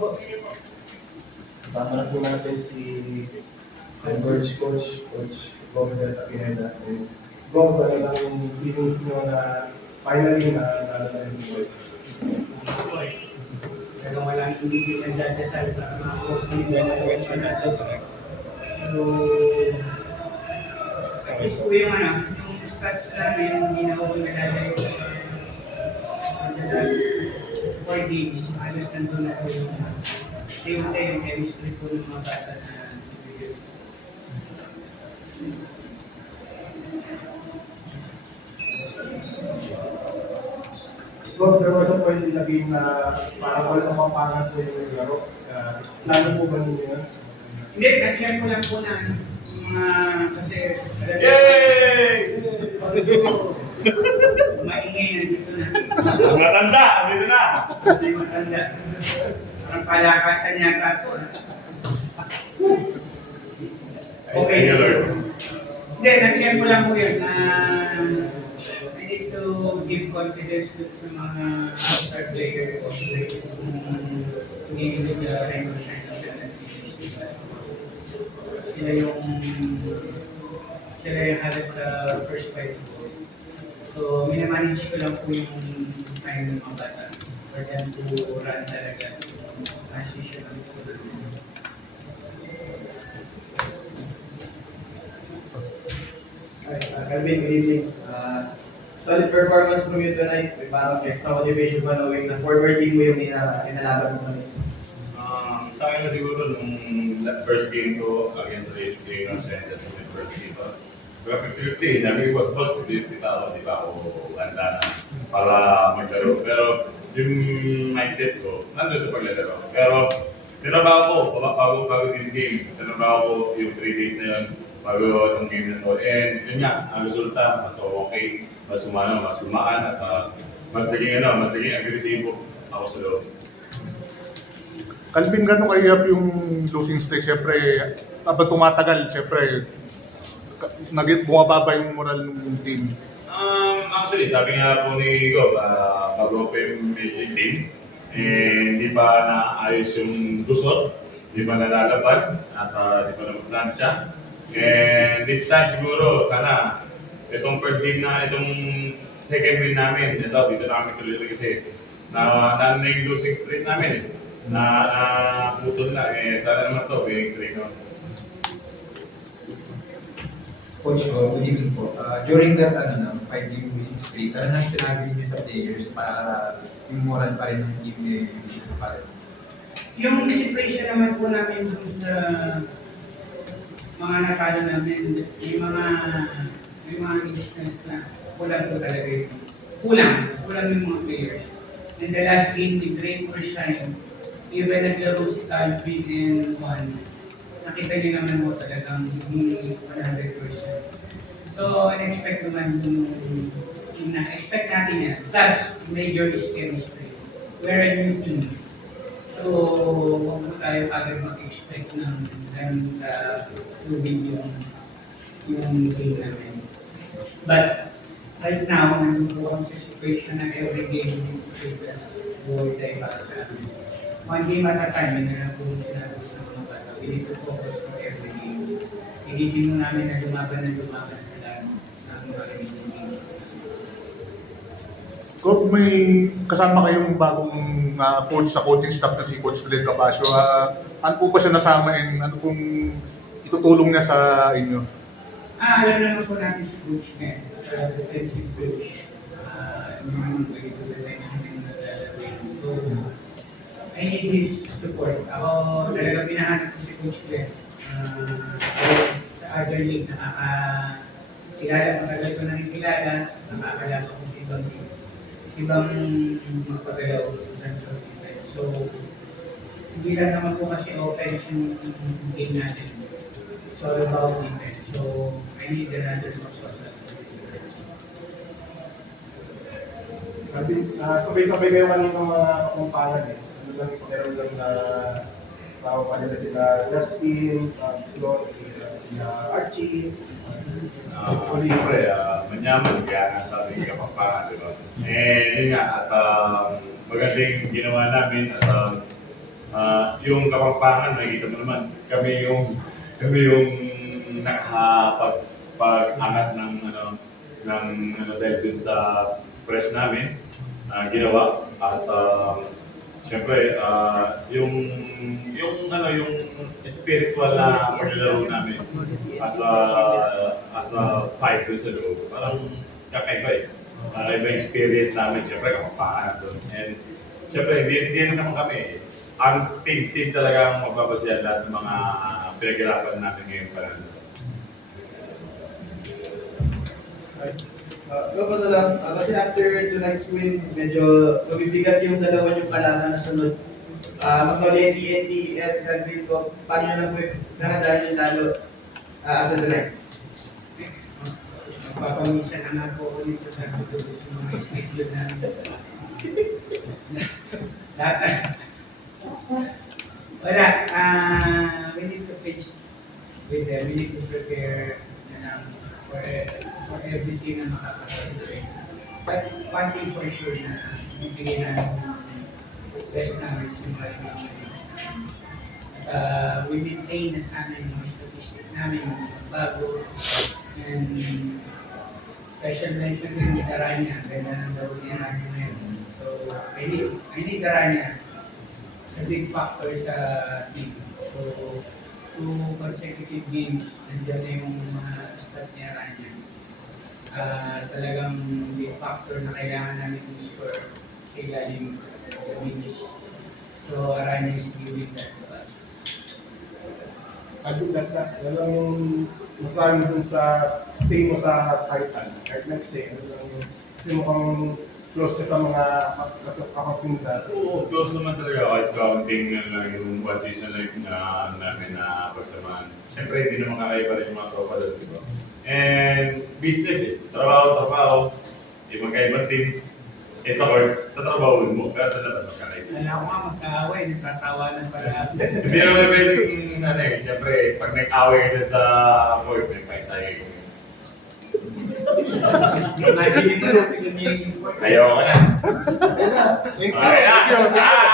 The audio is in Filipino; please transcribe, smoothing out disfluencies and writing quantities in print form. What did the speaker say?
Opo, sige po. Kasama na po natin si Converge Coach Robert Pineda. Rob, ano lang yung feelings nyo na finally na lalo na yung boy? Talagang walang hindi nagdadasal para makakuha ng question natin. So, at least po yung yung stats namin, hindi na ako nagdadala yung the last 4 days, halos nandun ako yung yung chemistry po ng mga bata na bibigyan. Rob, there was a point in the game na parang walang mapangat po yung laro. Plano po ba ninyo yun? Hindi, na-check ko lang po na mga kasi Yay! maingay nandito na. Matanda, andito na. May matanda. Parang palakasan yata ito. Okay. Thank you, Lord. Hindi, na-check ko lang po yun na I need to give confidence sa mga star player of game with the Rainbow Shine sila yung halos sa first fight ko. So, minamanage ko lang po yung time ng mga bata for them to run talaga as usual ang gusto namin. Calvin, good evening. Solid performance from you tonight. May parang extra motivation pa knowing na former team mo yung inalaban mo tonight. Sa akin na siguro nung first game ko against Reno Sanchez sa first game ko. Pero 50-50, sabi ko, boss, 50-50 ako, di ba ako handa na para maglaro. Pero yung mindset ko, nandun sa paglalaro. Pero tinabaho ko, bago this game, tinabaho ko yung 3 days na yun, bago itong game na to. And yun nga, ang resulta, mas okay, mas gumaan, at mas naging agresibo ako sa loob. Calvin, gano'n kahirap yung losing streak? Siyempre, habang tumatagal, siyempre, bumababa yung moral ng team. Actually, sabi nga po ni Gob, bago pa yung team, hindi pa naayos yung lusot, hindi pa nalalaban, at hindi pa naplansya. And this time siguro, sana, itong first game na, itong second win namin, dito na kami tuloy kasi, na yung losing streak namin na putol na, sana naman to, winning streak no? Coach, good evening po. During that 5-game losing streak, ano nang sinabi niyo sa players para yung moral pa rin ng team niyo yung pa rin? Yung situation naman po namin dun sa mga nakala namin, may mga instance na kulang po talaga yung kulang yung mga players. In the last game, ni Drake Shine, even naglaro si Calvin and Juan, nakita niyo naman mo talagang hindi 100%. So, in-expect naman yung team na, expect natin yan. Plus, major is chemistry. We're a new team. So, huwag mo tayo agad mag-expect ng tubig yung game namin. But, right now, nandun po kami sa situation na every game yung plus buhay tayo para sa amin. One game at a time, yun na lang po sinabi sa mga bata. We need to focus on every game. Hindi mo namin na lumaban sa lahat ng mga remaining games. Coach, may kasama kayong bagong coach sa coaching staff na si Coach Bled Capasio. Ano po ba siya nasama and ano pong itutulong niya sa inyo? Alam naman po natin si Coach Ned, sa defensive coach. Yung way to the next game na lalawin. So, I need his support. Ako talaga pinahanap ko si Coach Ned. Sa other league, matagal ko nakikilala, nakakalaman ko sa ibang magpagalaw ng sa defense. So, hindi lang naman po kasi offense yung game natin. It's all about defense. So, I need another consultant. Sabay-sabay kayo kanina mga kakumpangan eh. Ano lang yung pakiramdam na sama pa nila sila Justin, sa Flor, sila Archie. Siyempre, manyaman, kaya nga sabi ng kapampangan, di ba? Yun nga, at magandang ginawa namin at yung Kapampangan, nakikita mo naman, kami yung nakapag-angat ng dahil dun sa press namin, ginawa. At syempre, yung spiritual na paglalaro namin as a fight dun sa loob, parang kakaiba eh. Iba experience namin, syempre, Kapampangan doon. And syempre, hindi naman kami. Ang team talaga ang magbabasihan lahat ng mga pinaghirapan natin ngayon pa rin. Kapag lang, kasi after tonight's win, medyo mabibigat yung dalawa yung kalaban na sunod. Magkaulit TNT at Calvin ko, paano nyo lang po nahandaan yung lalo after tonight? Magpapamisan na nga po ako nito sa mga schedule na lahat. Wala, we need to fix with them. We need to prepare for everything na makakasal. But one thing for sure na bibigyan na best namin sa mga games. We maintain na sana yung mga statistic namin, bago, and special mention din ni Daranya, ganda ng daw niya namin ngayon. So, I need Daranya. It's a big factor sa team. So, 2 consecutive games, nandiyan na yung mga stat ni Aranya. Talagang big factor na kailangan namin i-score sa ilalim ng Domingos. So, Aranya is giving that to us. Last na, ano lang yung masasabi mo dun sa stay mo sa Titan, kahit nag-say, ano lang yung, kasi mukhang close ka sa mga kakapunta. Oo, close naman talaga kahit counting na lang yung one season life na namin na pagsamahan. Siyempre, hindi naman kakaiba rin yung mga tropa doon, di ba? And business eh, trabaho, yung magkaibang team, sa court, tatrabahoin mo, pero sa laban magkakaiba. Wala ko nga magkaaway, nagtatawanan pala. Hindi naman pwedeng, siyempre, pag nag-away ka dyan sa court, may fight tayo. Imagine mo, pinamili yung Ayaw ka na. Thank you. Okay na. Thank you.